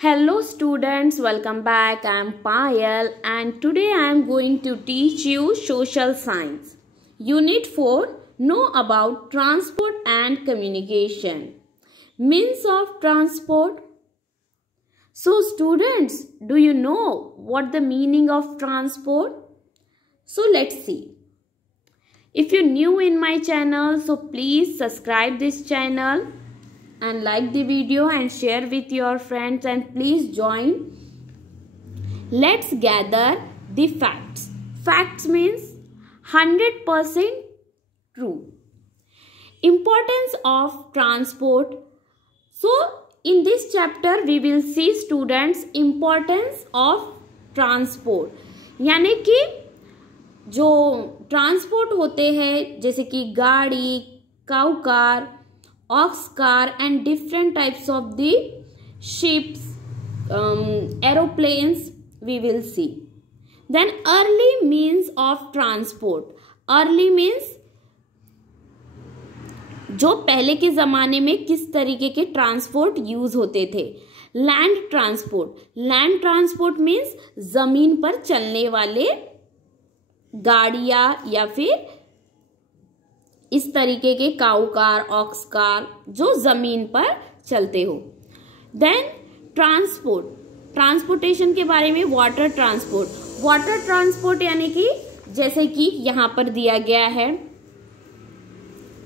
Hello students, welcome back. I am Payal and today I am going to teach you social science. Unit 4, know about transport and communication. Means of transport. So students, do you know what the meaning of transport? So let's see. If you're new in my channel, so please subscribe this channel and like the video and share with your friends and please join. Let's gather the facts. Facts means 100% true. Importance of transport. So in this chapter we will see students importance of transport. यानी कि जो transport होते हैं जैसे कि गाड़ी, cow car, ox car and different types of the ships, aeroplanes we will see. Then early means of transport. Early means जो पहले के ज़माने में किस तरीके के ट्रांसपोर्ट यूज होते थे. Land transport. Land transport means ज़मीन पर चलने वाले गाड़ियाँ या फिर इस तरीके के काउ कार, ऑक्स कार जो जमीन पर चलते हो. Then transport. ट्रांसपोर्टेशन के बारे में वाटर ट्रांसपोर्ट. वाटर ट्रांसपोर्ट यानी कि जैसे कि यहाँ पर दिया गया है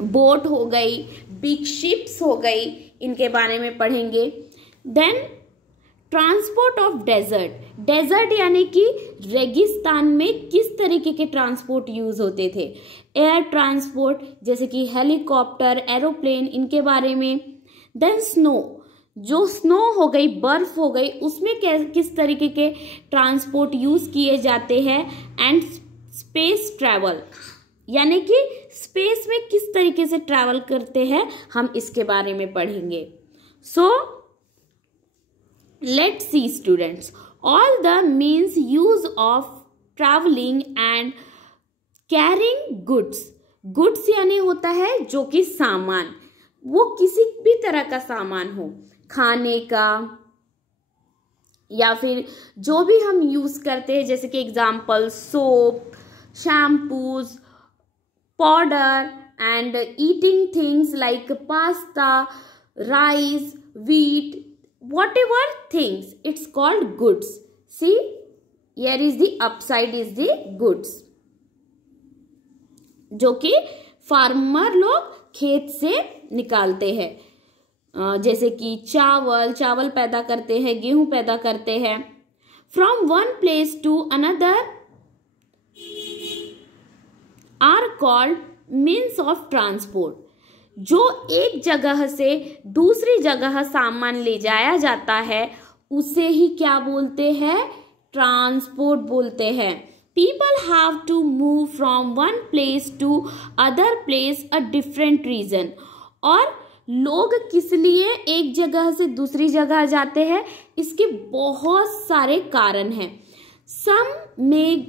बोट हो गई, बिग शिप्स हो गई, इनके बारे में पढ़ेंगे. Then transport of desert. Desert यानी कि रेगिस्तान में किस तरीके के ट्रांसपोर्ट यूज होते थे. एयर ट्रांसपोर्ट जैसे कि हेलीकॉप्टर, एरोप्लेन, इनके बारे में. Than snow. जो स्नो हो गई, बर्फ हो गई, उसमें किस तरीके के ट्रांसपोर्ट यूज किए जाते हैं. एंड स्पेस ट्रैवल यानी कि स्पेस में किस तरीके से ट्रैवल करते हैं, हम इसके बारे में पढ़ेंगे. सो let's see students. All the means use of traveling and carrying goods. Goods यानी होता है जो कि सामान, वो किसी भी तरह का सामान हो, खाने का या फिर जो भी हम यूज करते हैं जैसे कि example soap, shampoos, powder and eating things like pasta, rice, wheat, whatever things, it's called goods. See, here is the upside is the goods जो कि फार्मर लोग खेत से निकालते हैं. जैसे कि चावल पैदा करते हैं, गेहूं पैदा करते हैं. From one place to another are called means of transport. जो एक जगह से दूसरी जगह सामान ले जाया जाता है उसे ही क्या बोलते हैं, ट्रांसपोर्ट बोलते हैं. People have to move from one place to other place a different region. और लोग किस लिए एक जगह से दूसरी जगह जाते हैं, इसके बहुत सारे कारण हैं. सम में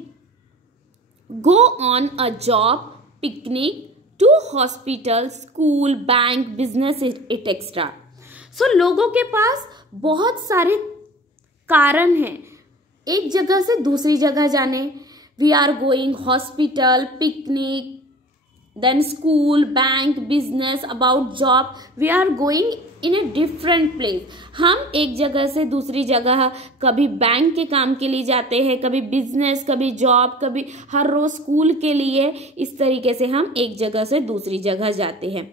go on a job, picnic, to hospital, school, bank, business, etc. So लोगों के पास बहुत सारे कारण हैं एक जगह से दूसरी जगह जाने. We are going hospital, picnic, then school, bank, business, about job. We are going in a different place. हम एक जगह से दूसरी जगह कभी बैंक के काम के लिए जाते हैं, कभी बिजनेस, कभी जॉब, कभी हर रोज स्कूल के लिए. इस तरीके से हम एक जगह से दूसरी जगह जाते हैं.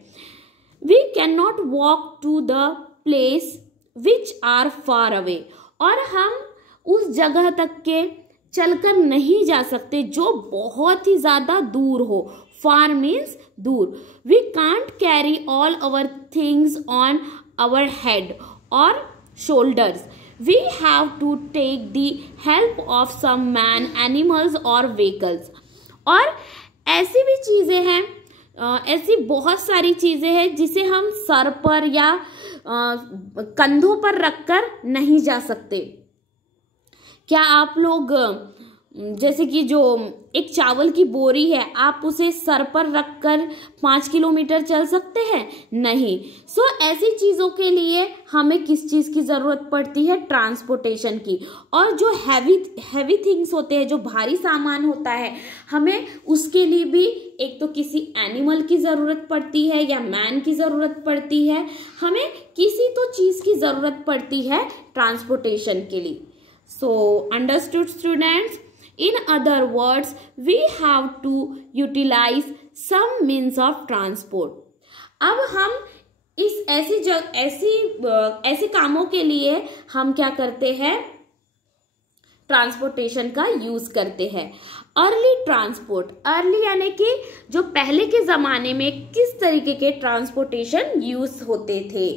We cannot walk to the place which are far away. और हम उस जगह तक के चलकर नहीं जा सकते जो बहुत ही ज्यादा दूर हो. Far means दूर. We can't carry all our things on our head or shoulders. We have to take the help of some man, animals or vehicles. और ऐसी भी चीजें हैं, ऐसी बहुत सारी चीजें हैं जिसे हम सर पर या कंधों पर रखकर नहीं जा सकते. क्या आप लोग जैसे कि जो एक चावल की बोरी है, आप उसे सर पर रखकर 5 किलोमीटर चल सकते हैं? नहीं। सो ऐसी चीज़ों के लिए हमें किस चीज़ की ज़रूरत पड़ती है? ट्रांसपोर्टेशन की। और जो हैवी थिंग्स होते हैं, जो भारी सामान होता है, हमें उसके लिए भी एक तो किसी एनिमल की ज़रूरत पड़ती है या मैन की ज़रूरत पड़ती है, हमें किसी तो चीज़ की ज़रूरत पड़ती है ट्रांसपोर्टेशन के लिए। So understood students? In other words, we have to utilize some means of transport. अब हम इस ऐसे कामों के लिए हम क्या करते हैं? ट्रांसपोर्टेशन का यूज करते हैं। अर्ली ट्रांसपोर्ट, अर्ली यानी कि जो पहले के जमाने में किस तरीके के ट्रांसपोर्टेशन यूज होते थे,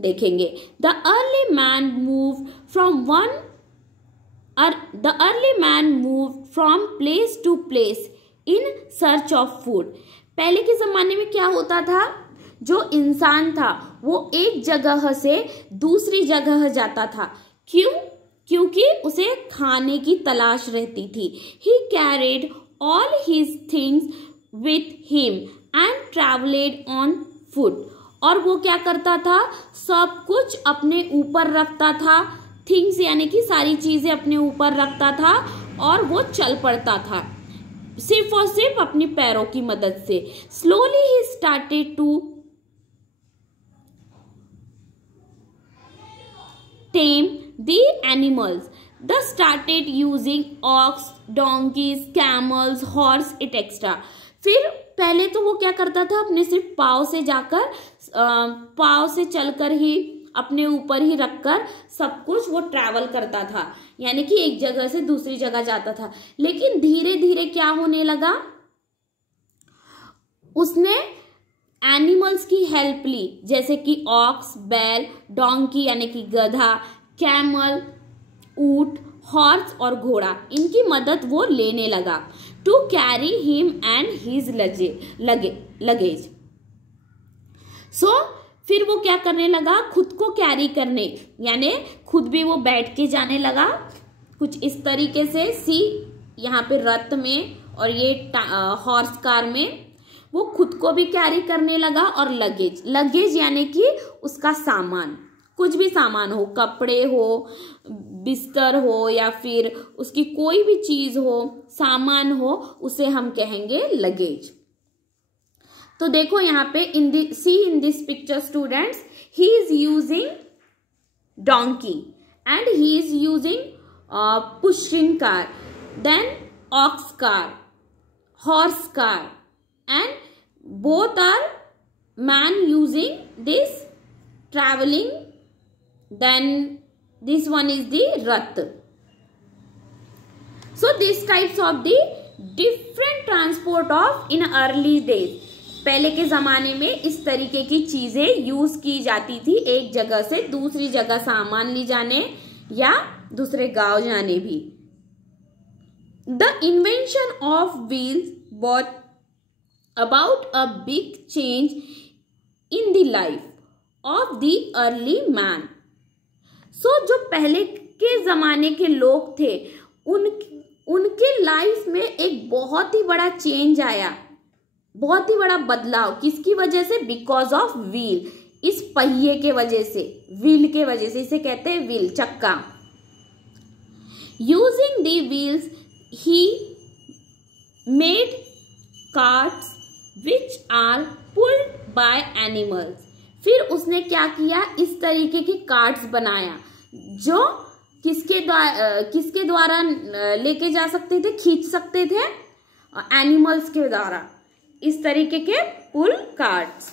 देखेंगे। The early man moved from place to place in search of food. पहले के जमाने में क्या होता था? जो इंसान था वो एक जगह से दूसरी जगह जाता था। क्यों? क्योंकि उसे खाने की तलाश रहती थी। He carried all his things with him and traveled on foot. और वो क्या करता था? सब कुछ अपने ऊपर रखता था। थिंग्स यानी कि सारी चीजें अपने ऊपर रखता था और वो चल पड़ता था सिर्फ और सिर्फ अपनी पैरों की मदद से। Slowly he started to tame the animals. The started using ox, donkeys, camels, horse etcetera. फिर पहले तो वो क्या करता था? अपने सिर्फ पाँव से जाकर, पाँव से चलकर ही, अपने ऊपर ही रखकर सब कुछ वो ट्रैवल करता था, यानी कि एक जगह से दूसरी जगह जाता था। लेकिन धीरे धीरे क्या होने लगा? उसने एनिमल्स की हेल्प ली, जैसे कि ऑक्स, बैल, डोंकी यानी कि गधा, कैमल, ऊंट, हॉर्स और घोड़ा, इनकी मदद वो लेने लगा। To carry him and his luggage. So फिर वो क्या करने लगा? खुद को कैरी करने, यानी खुद भी वो बैठ के जाने लगा कुछ इस तरीके से। सी यहाँ पे रथ में और ये हॉर्स कार में वो खुद को भी कैरी करने लगा। और लगेज यानी कि उसका सामान, कुछ भी सामान हो, कपड़े हो, बिस्तर हो या फिर उसकी कोई भी चीज हो, सामान हो, उसे हम कहेंगे लगेज। तो देखो यहाँ पे in this picture students, he is using donkey and he is using pushing car, then ox car, horse car, and both are man using this traveling, then this one is the rath. So these types of the different transport of in early days. पहले के जमाने में इस तरीके की चीजें use की जाती थी, एक जगह से दूसरी जगह सामान ले जाने या दूसरे गांव जाने भी। The invention of wheels brought about a big change in the life of the early man. So जो पहले के जमाने के लोग थे, उनके लाइफ में एक बहुत ही बड़ा चेंज आया, बहुत ही बड़ा बदलाव। किसकी वजह से? बिकॉज ऑफ व्हील, इस पहिए के वजह से, व्हील के वजह से, इसे कहते हैं व्हील, चक्का। Using the wheels he made carts which are pulled by animals. फिर उसने क्या किया? इस तरीके की कार्ट्स बनाया जो किसके द्वारा लेके जा सकते थे, खींच सकते थे? एनिमल्स के द्वारा, इस तरीके के पुल carts.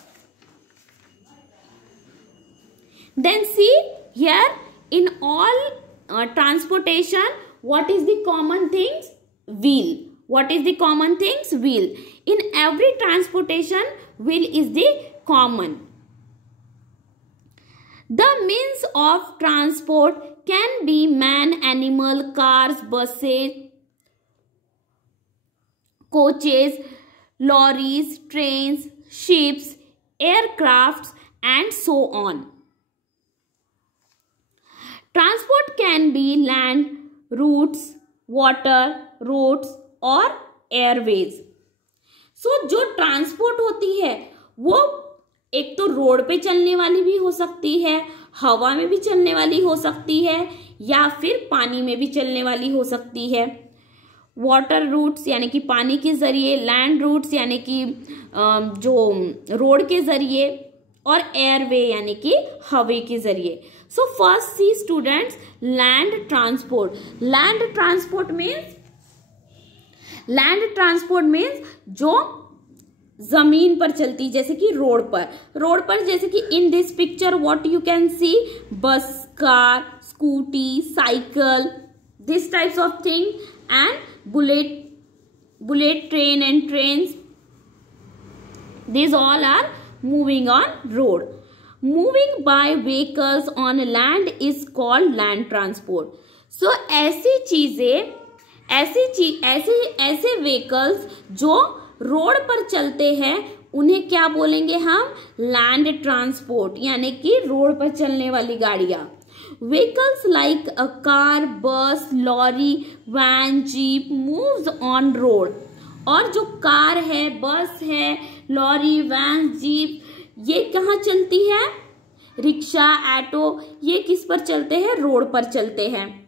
Then see here in all transportation, what is the common things? Wheel. What is the common things? Wheel. In every transportation, wheel is the common. The means of transport can be man, animal, cars, buses, coaches, lorries, trains, ships, aircrafts, and so on. Transport can be land routes, water, roads और airways. So जो transport होती है वो एक तो road पे चलने वाली भी हो सकती है, हवा में भी चलने वाली हो सकती है, या फिर पानी में भी चलने वाली हो सकती है। वाटर रूट्स यानी कि पानी के जरिए, लैंड रूट्स यानी कि जो रोड के जरिए, और एयरवे यानी कि हवा के जरिए। So first see students, land transport. Land transport means जो जमीन पर चलती, जैसे कि रोड पर जैसे कि in this picture what you can see, bus, car, scooty, cycle, this types of thing, and bullet train and trains, these all are moving on road. Moving by vehicles on land is called land transport. So ऐसे vehicles जो road पर चलते हैं उन्हें क्या बोलेंगे हम? Land transport, यानी कि रोड पर चलने वाली गाड़ियां। Vehicles like a car, bus, lorry, van, jeep moves on road. और जो कार है, बस है, लॉरी, वैन, जीप, ये कहाँ चलती है? रिक्शा, ऑटो, ये किस पर चलते हैं? रोड पर चलते हैं।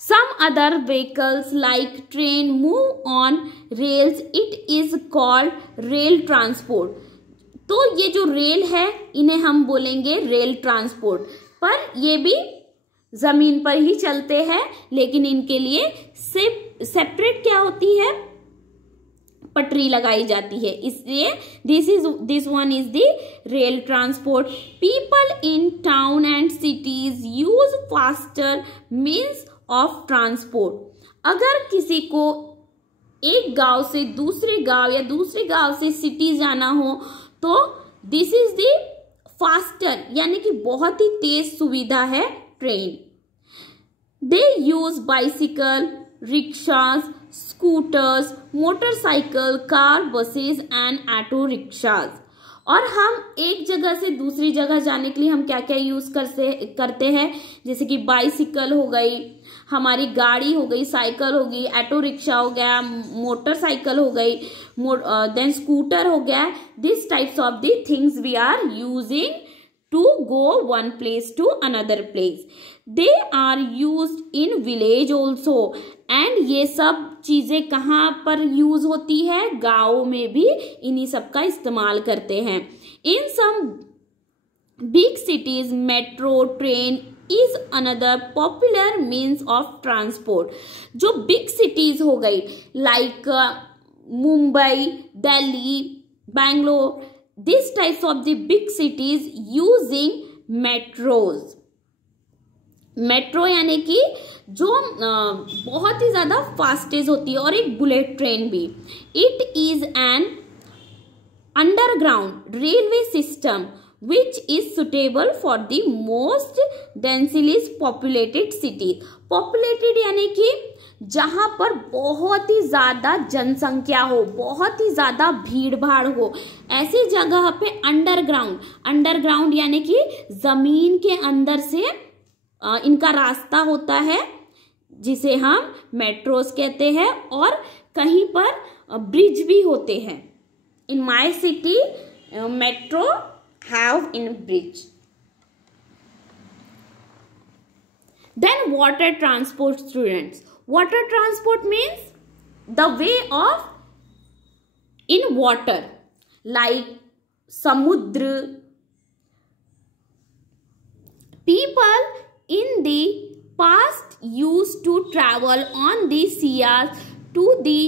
Some other vehicles like train move on rails. It is called rail transport. तो ये जो रेल है इन्हें हम बोलेंगे रेल ट्रांसपोर्ट, पर ये भी जमीन पर ही चलते हैं, लेकिन इनके लिए सेपरेट क्या होती है? पटरी लगाई जाती है, इसलिए this one is the rail transport. People in town and cities use faster means of transport. अगर किसी को एक गांव से दूसरे गांव या दूसरे गांव से सिटी जाना हो तो दिस इज द फास्टर, यानी कि बहुत ही तेज सुविधा है train. They use bicycle, rickshaws, scooters, motorcycle, car, buses and auto rickshaws. और हम एक जगह से दूसरी जगह जाने के लिए हम क्या क्या यूज करते हैं? जैसे कि बाइसिकल हो गई, हमारी गाड़ी हो गई, साइकिल हो गई, ऑटो रिक्शा हो गया, मोटरसाइकिल हो गई, देन स्कूटर हो गया। This types of the things we are using to go one place to another place. They are used in village also. And ये सब चीजें कहाँ पर यूज होती है? गाँव में भी इन्हीं सब का इस्तेमाल करते हैं। In some big cities, metro train is another popular means of transport. जो big cities हो गई like Mumbai, Delhi, Bangalore, these types of the big cities using metros. Metro यानी कि जो बहुत ही ज्यादा फास्टेज होती है, और एक बुलेट ट्रेन भी। It is an underground railway system which is suitable for the most densely populated city. Populated यानी कि जहां पर बहुत ही ज्यादा जनसंख्या हो, बहुत ही ज्यादा भीड़ भाड़ हो, ऐसी जगह पे अंडरग्राउंड यानी कि जमीन के अंदर से इनका रास्ता होता है, जिसे हम मेट्रोस कहते हैं। और कहीं पर ब्रिज भी होते हैं। In my city metro have in bridge. Then water transport, students. Water transport means the way of in water, like samudra. People in the past used to travel on the seas to the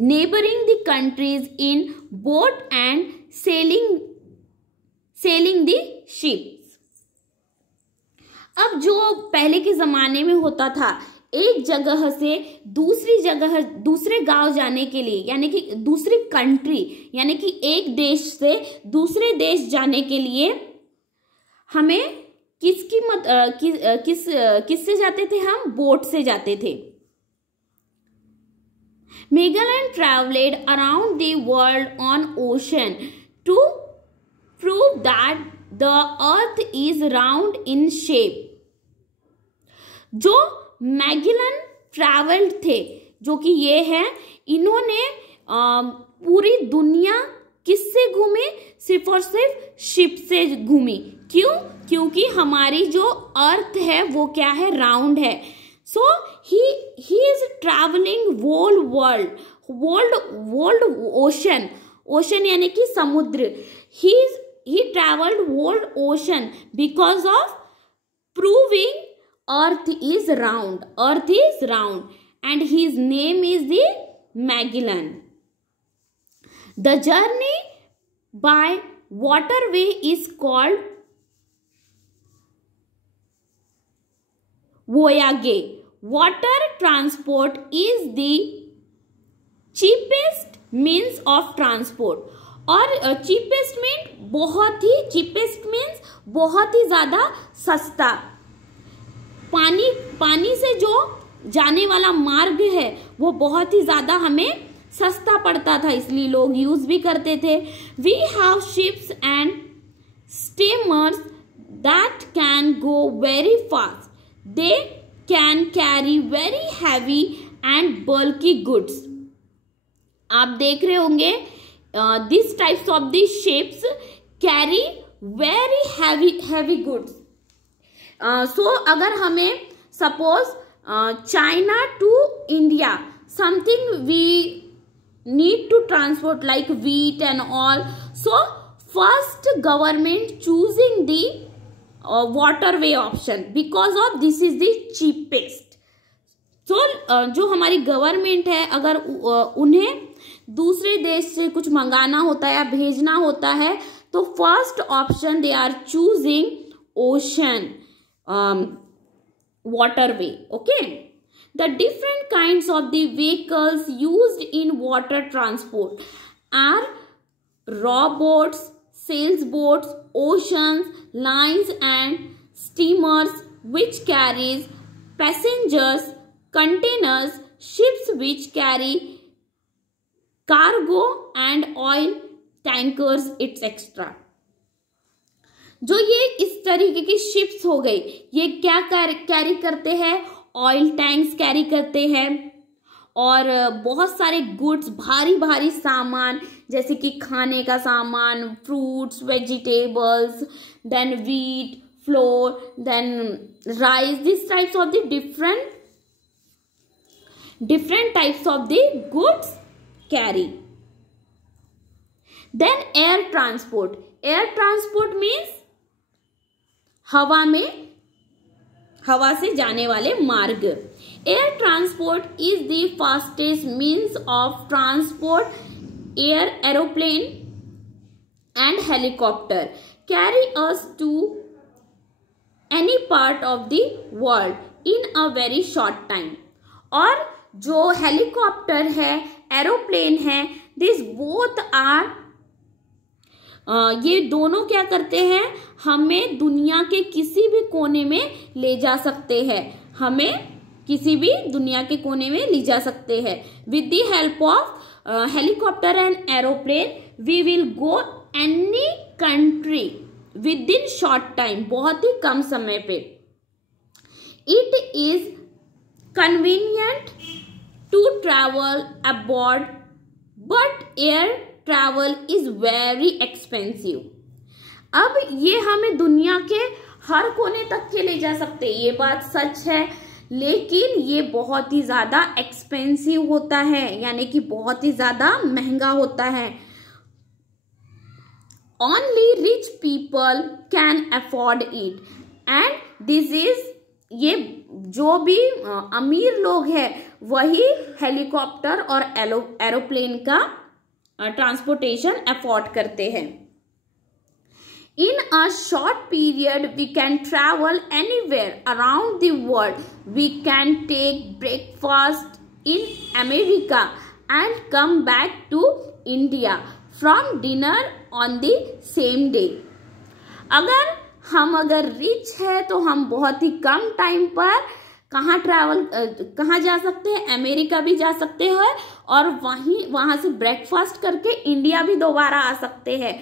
neighboring the countries in boat and sailing the ships. अब जो पहले के जमाने में होता था, एक जगह से दूसरे गांव जाने के लिए, यानी कि दूसरी कंट्री, यानी कि एक देश से दूसरे देश जाने के लिए हमें किससे जाते थे? हम बोट से जाते थे। Magellan traveled around the world on ocean to prove that the earth is round in shape. जो मैगेलन ट्रैवल्ड थे, जो कि ये है, इन्होंने पूरी दुनिया किससे घूमी? सिर्फ और सिर्फ शिप से घूमी। क्यों? क्योंकि हमारी जो अर्थ है वो क्या है? राउंड है। So he is travelling world ocean, ocean यानी कि समुद्र। he traveled world ocean because of proving earth is round, and his name is the Magellan. The journey by waterway is called voyage. Water transport is the cheapest means of transport. और cheapest mean cheapest means बहुत ही ज्यादा सस्ता। पानी से जो जाने वाला मार्ग है वो बहुत ही ज्यादा हमें सस्ता पड़ता था, इसलिए लोग यूज भी करते थे। We have ships and steamers that can go very fast, they can carry very heavy and bulky goods. आप देख रहे होंगे these types of the ships carry very heavy goods. So अगर हमें suppose China to India something we need to transport like wheat and all, so first government choosing the waterway option because of this is the cheapest. So जो हमारी government है, अगर उन्हें दूसरे देश से कुछ मंगाना होता है या भेजना होता है तो first option they are choosing ocean waterway. Okay, the different kinds of the vehicles used in water transport are rowboats, sailboats, oceans, lines and steamers which carries passengers, containers, ships which carry cargo and oil tankers etc. जो ये इस तरीके की ships हो गई, ये क्या carry करते हैं? ऑयल टैंक्स कैरी करते हैं और बहुत सारे गुड्स, भारी भारी सामान जैसे कि खाने का सामान, fruits, vegetables, then wheat, flour, then rice, this types of the different types of the goods carry. Then air transport. Air transport means हवा से जाने वाले मार्ग। Air transport is the fastest means of transport. Aeroplane and helicopter carry us to any part of the world in a very short time. और जो helicopter है, aeroplane है, this both are, ये दोनों क्या करते हैं? हमें दुनिया के किसी भी कोने में ले जा सकते हैं, हमें किसी भी दुनिया के कोने में ले जा सकते हैं। With the help of helicopter and aeroplane we will go any country within short time, बहुत ही कम समय पे। It is convenient to travel abroad but air travel is very expensive. अब ये हमें दुनिया के हर कोने तक के ले जा सकते, ये बात सच है, लेकिन ये बहुत ही ज्यादा एक्सपेंसिव होता है, यानी कि बहुत ही ज्यादा महंगा होता है। Only rich people can afford it and this is, ये जो भी अमीर लोग हैं वही हेलीकॉप्टर और एरोप्लेन का ट्रांसपोर्टेशन अफोर्ड करते हैं। In a short period we can travel anywhere around the world. We can take breakfast in America and come back to India from dinner on the same day. अगर rich है तो हम बहुत ही कम time पर कहाँ जा सकते हैं? अमेरिका भी जा सकते हैं और वहां से ब्रेकफास्ट करके इंडिया भी दोबारा आ सकते हैं।